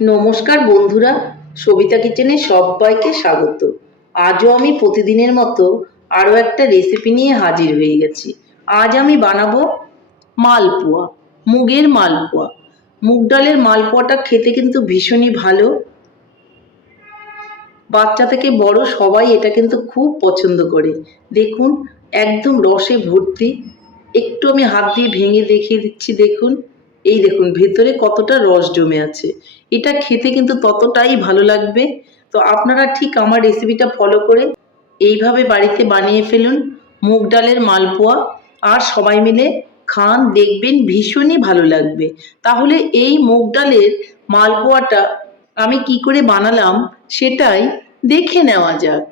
নমস্কার বন্ধুরা, সবিতা কিচেনে সবাইকে স্বাগত। আজও আমি প্রতিদিনের মতো আরও একটা রেসিপি নিয়ে হাজির হয়ে গেছি। আজ আমি বানাবো মালপোয়া, মুগের মালপোয়া। মুগ ডালের মালপোয়াটা খেতে কিন্তু ভীষণই ভালো। বাচ্চা থেকে বড় সবাই এটা কিন্তু খুব পছন্দ করে। দেখুন, একদম রসে ভর্তি। একটু আমি হাত দিয়ে ভেঙে দেখিয়ে দিচ্ছি, দেখুন। এই দেখুন, ভেতরে কতটা রস জমে আছে। এটা খেতে কিন্তু ততটাই ভালো লাগবে। তো আপনারা ঠিক আমার রেসিপিটা ফলো করে এইভাবে বাড়িতে বানিয়ে ফেলুন মুগ ডালের মালপোয়া আর সবাই মিলে খান, দেখবেন ভীষণই ভালো লাগবে। তাহলে এই মুগ ডালের মালপোয়াটা আমি কি করে বানালাম সেটাই দেখে নেওয়া যাক।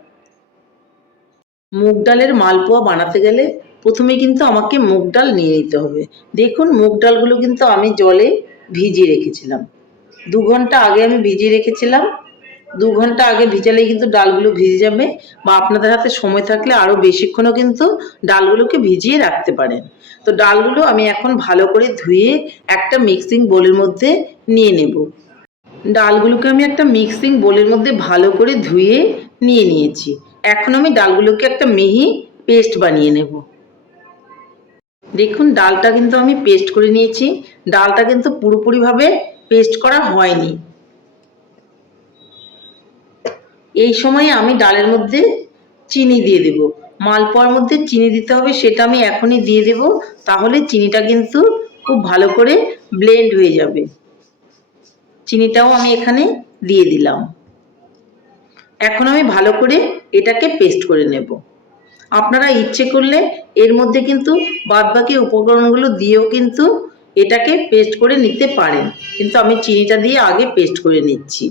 মুগ ডালের মালপোয়া বানাতে গেলে প্রথমে কিন্তু আমাকে মুগ ডাল নিয়ে নিতে হবে। দেখুন, মুগ ডালগুলো কিন্তু আমি জলে ভিজিয়ে রেখেছিলাম। দু ঘণ্টা আগে আমি ভিজিয়ে রেখেছিলাম। দু ঘণ্টা আগে ভিজালে কিন্তু ডালগুলো ভিজে যাবে বা আপনাদের হাতে সময় থাকলে আরও বেশিক্ষণও কিন্তু ডালগুলোকে ভিজিয়ে রাখতে পারেন। তো ডালগুলো আমি এখন ভালো করে ধুয়ে একটা মিক্সিং বোলের মধ্যে নিয়ে নেব। ডালগুলোকে আমি একটা মিক্সিং বোলের মধ্যে ভালো করে ধুয়ে নিয়ে নিয়েছি। এখন আমি ডালগুলোকে একটা মিহি পেস্ট বানিয়ে নেব। দেখুন, ডালটা কিন্তু আমি পেস্ট করে নিয়েছি। ডালটা কিন্তু পুরোপুরিভাবে পেস্ট করা হয়নি। এই সময় আমি ডালের মধ্যে চিনি দিয়ে দেব। মালপোয়ার মধ্যে চিনি দিতে হবে, সেটা আমি এখনই দিয়ে দেব। তাহলে চিনিটা কিন্তু খুব ভালো করে ব্লেন্ড হয়ে যাবে। চিনিটাও আমি এখানে দিয়ে দিলাম। এখন আমি ভালো করে এটাকে পেস্ট করে নেব। আপনারা ইচ্ছে করলে এর মধ্যে কিন্তু বাদবাকি উপকরণগুলো দিয়েও কিন্তু এটাকে পেস্ট করে নিতে পারেন। কিন্তু আমি চিনিটা দিয়ে আগে পেস্ট করে নিচ্ছি।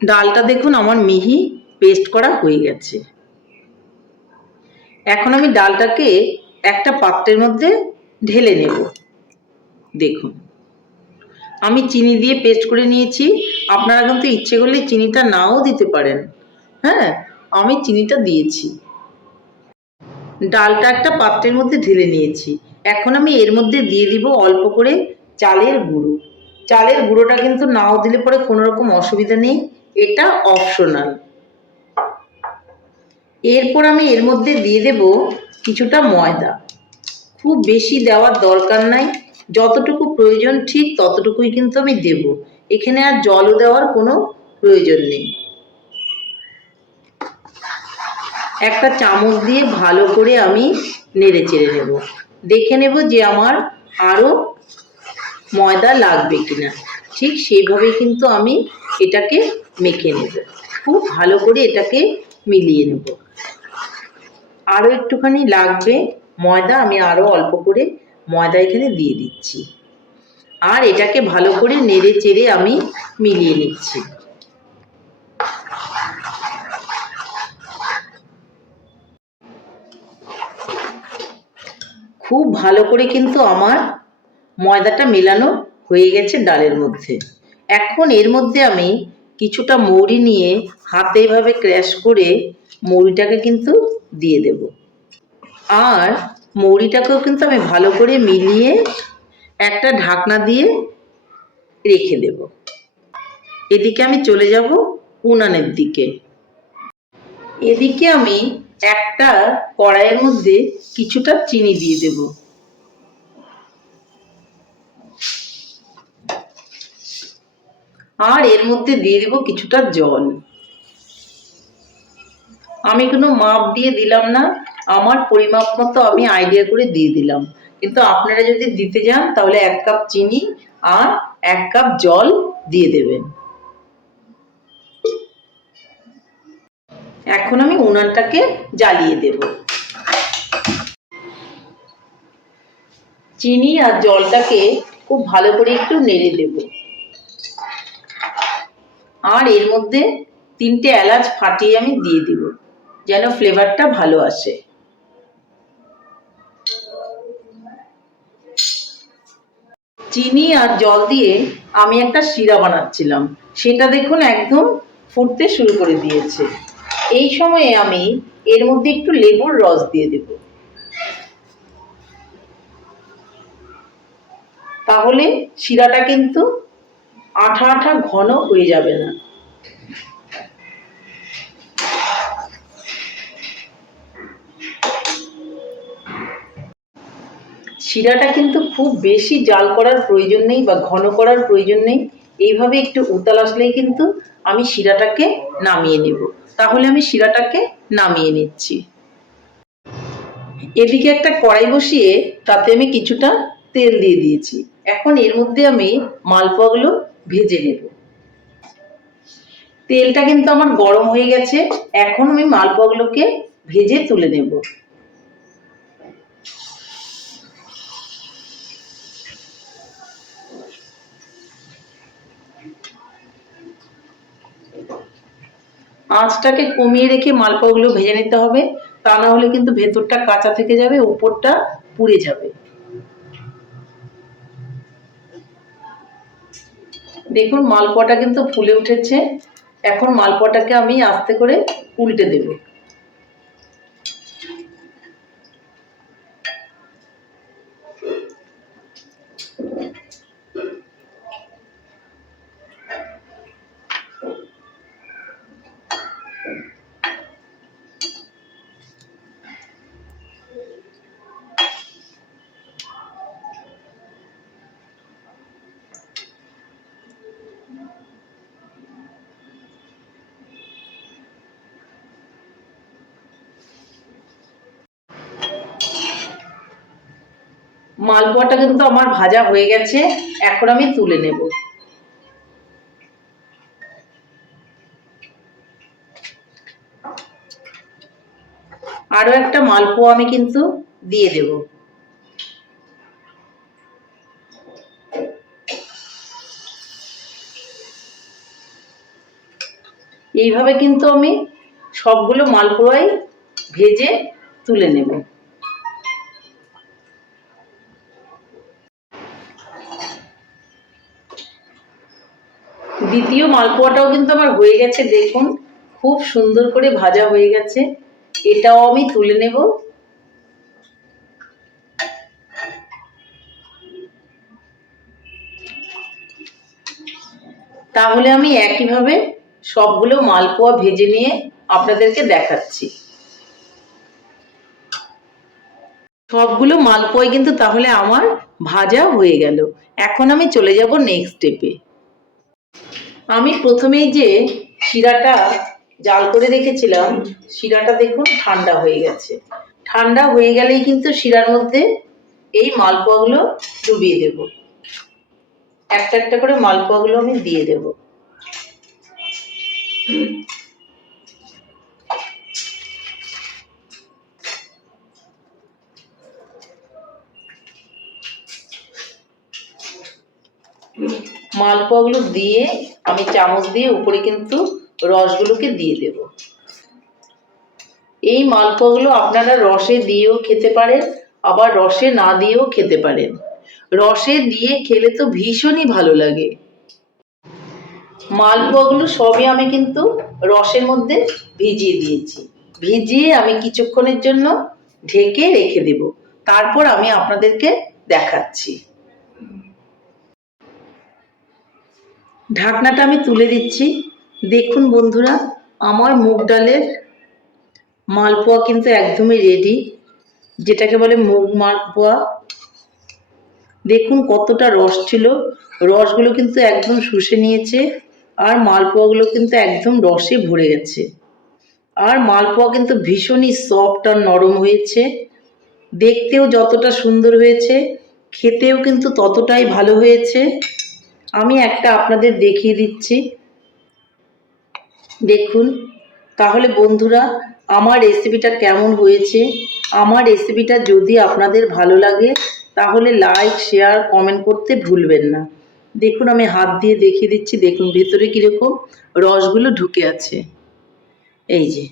ডালটা দেখুন আমার মিহি পেস্ট করা হয়ে গেছে। এখন আমি ডালটাকে একটা পাত্রের মধ্যে ঢেলে নেব। দেখুন। আমি চিনি দিয়ে পেস্ট করে নিয়েছি। আপনারা কিন্তু ইচ্ছে করলে চিনিটা নাও দিতে পারেন। হ্যাঁ আমি চিনিটা দিয়েছি। ডালটা একটা পাত্রের মধ্যে ঢেলে নিয়েছি। এখন আমি এর মধ্যে দিয়ে দিব অল্প করে চালের গুঁড়ো। চালের গুঁড়োটা কিন্তু নাও দিলে পরে কোনো রকম অসুবিধা নেই, এটা অপশনাল। এরপর আমি এর মধ্যে দিয়ে দেব কিছুটা ময়দা। খুব বেশি দেওয়ার দরকার নাই, যতটুকু প্রয়োজন ঠিক ততটুকুই কিন্তু আমি দেব। এখানে আর জলও দেওয়ার কোনো প্রয়োজন নেই। একটা চামচ দিয়ে ভালো করে আমি নেড়ে চেড়ে নেব। দেখে নেব যে আমার আরও ময়দা লাগবে কিনা। ঠিক সেইভাবে কিন্তু আমি এটাকে মেখে নেব। খুব ভালো করে এটাকে মিলিয়ে নেব। আরও একটুখানি লাগবে ময়দা, আমি আরও অল্প করে ময়দা এখানে দিয়ে দিচ্ছি। আর এটাকে ভালো করে নেড়ে চেড়ে আমি মিলিয়ে নিচ্ছি। খুব ভালো করে কিন্তু আমার ময়দাটা মেলানো হয়ে গেছে ডালের মধ্যে। এখন এর মধ্যে আমি কিছুটা মৌরি নিয়ে হাতে এভাবে ক্র্যাশ করে মৌরিটাকে কিন্তু দিয়ে দেব। আর মৌরিটাকেও কিন্তু আমি ভালো করে মিলিয়ে একটা ঢাকনা দিয়ে রেখে দেব। এদিকে আমি চলে যাব উনানের দিকে। এদিকে আমি একটা কড়াইয়ের মধ্যে কিছুটা চিনি দিয়ে দেব। আর এর মধ্যে দিয়ে দেব কিছুটা জল। আমি কোনো মাপ দিয়ে দিলাম না, আমার পরিমাপ মতো আমি আইডিয়া করে দিয়ে দিলাম। কিন্তু আপনারা যদি দিতে যান, তাহলে এক কাপ চিনি আর এক কাপ জল দিয়ে দেবেন। এখন আমি উনানটাকে জ্বালিয়ে দেব। চিনি আর জলটাকে খুব ভালো করে একটু নেড়ে দেব। আর এর মধ্যে তিনটে এলাচ ফাটিয়ে আমি দিয়ে দিব, যেন ফ্লেভারটা ভালো আসে। চিনি আর জল দিয়ে আমি একটা শিরা বানাচ্ছিলাম, সেটা দেখুন একদম ফুটতে শুরু করে দিয়েছে। এই সময়ে আমি এর মধ্যে একটু লেবুর রস দিয়ে দেব। তাহলে শিরাটা কিন্তু আঠা আঠা ঘন হয়ে যাবে না। শিরাটা কিন্তু খুব বেশি জাল করার প্রয়োজন নেই বা ঘন করার প্রয়োজন নেই। এইভাবে একটু উতাল আসলেই কিন্তু আমি শিরাটাকে নামিয়ে নেব। তাহলে আমি শিরাটাকে নামিয়ে নিচ্ছি। এদিকে একটা কড়াই বসিয়ে তাতে আমি কিছুটা তেল দিয়ে দিয়েছি। এখন এর মধ্যে আমি মালপোয়াগুলো ভেজে নেব। তেলটা কিন্তু আমার গরম হয়ে গেছে। এখন আমি মালপোয়াগুলোকে ভেজে তুলে নেব। আঁচটাকে কমিয়ে রেখে মালপোয়াগুলো ভেজে নিতে হবে। তা না হলে কিন্তু ভেতরটা কাঁচা থেকে যাবে, উপরটা পুড়ে যাবে। দেখুন, মালপোয়াটা কিন্তু ফুলে উঠেছে। এখন মালপোয়াটাকে আমি আস্তে করে উল্টে দেব। মালপোয়াটা কিন্তু আমার ভাজা হয়ে গেছে, এখন আমি তুলে নেব। আরও একটা মালপোয়া আমি কিন্তু দিয়ে দেব। এইভাবে কিন্তু আমি সবগুলো মালপোয়াই ভেজে তুলে নেব। দ্বিতীয় মালপোয়াটাও কিন্তু আমার হয়ে গেছে, দেখুন। খুব সুন্দর করে ভাজা হয়ে গেছে। এটাও আমি তুলে নেব। তাহলে আমি একইভাবে সবগুলো মালপোয়া ভেজে নিয়ে আপনাদেরকে দেখাচ্ছি। সবগুলো মালপোয়া কিন্তু তাহলে আমার ভাজা হয়ে গেল। এখন আমি চলে যাব নেক্সট স্টেপে আমি প্রথমেই যে শিরাটা জাল করে রেখেছিলাম, শিরাটা দেখুন ঠান্ডা হয়ে গেছে। ঠান্ডা হয়ে গেলেই কিন্তু শিরার মধ্যে এই মালপোয়াগুলো ডুবিয়ে দেব। একটা একটা করে মালপোয়াগুলো আমি দিয়ে দেব। মালপোয়াগুলো দিয়ে আমি চামচ দিয়ে উপরে কিন্তু রসগুলোকে দিয়ে দেব। এই মালপোয়াগুলো আপনারা রসে দিয়েও খেতে পারেন, আবার রসে না দিয়েও খেতে পারেন। রসে দিয়ে খেলে তো ভীষণই ভালো লাগে। মালপোয়াগুলো সবই আমি কিন্তু রসের মধ্যে ভিজিয়ে দিয়েছি। ভিজিয়ে আমি কিছুক্ষণের জন্য ঢেকে রেখে দেব। তারপর আমি আপনাদেরকে দেখাচ্ছি। ঢাকনাটা আমি তুলে দিচ্ছি। দেখুন বন্ধুরা, আমার মুগ ডালের মালপোয়া কিন্তু একদমই রেডি যেটাকে বলে মুগ মালপোয়া। দেখুন কতটা রস ছিল। রসগুলো কিন্তু একদম শুষে নিয়েছে আর মালপোয়াগুলো কিন্তু একদম রসে ভরে গেছে। আর মালপোয়া কিন্তু ভীষণই সফট আর নরম হয়েছে। দেখতেও যতটা সুন্দর হয়েছে, খেতেও কিন্তু ততটাই ভালো হয়েছে। আমি একটা আপনাদের দেখিয়ে দিচ্ছি। দেখুন, তাহলে বন্ধুরা, আমার রেসিপিটা কেমন হয়েছে? আমার রেসিপিটা যদি আপনাদের ভালো লাগে, তাহলে লাইক শেয়ার কমেন্ট করতে ভুলবেন না। দেখুন, আমি হাত দিয়ে দেখিয়ে দিচ্ছি। দেখুন, ভেতরে কীরকম রসগুলো ঢুকে আছে। এই যে।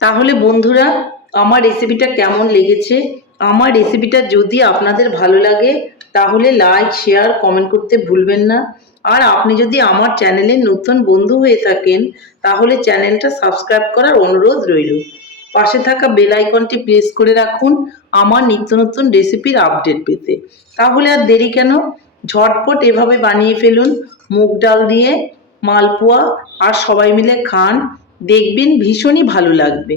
তাহলে বন্ধুরা আমার রেসিপিটা কেমন লেগেছে? আমার রেসিপিটা যদি আপনাদের ভালো লাগে, তাহলে লাইক শেয়ার কমেন্ট করতে ভুলবেন না। আর আপনি যদি আমার চ্যানেলের নতুন বন্ধু হয়ে থাকেন, তাহলে চ্যানেলটা সাবস্ক্রাইব করার অনুরোধ রইল। পাশে থাকা বেল আইকনটি প্রেস করে রাখুন আমার নিত্য নতুন রেসিপির আপডেট পেতে। তাহলে আর দেরি কেন? ঝটপট এভাবে বানিয়ে ফেলুন। মুগ ডাল দিয়ে, মালপোয়া আর সবাই মিলে খান। দেখবেন ভীষণই ভালো লাগবে।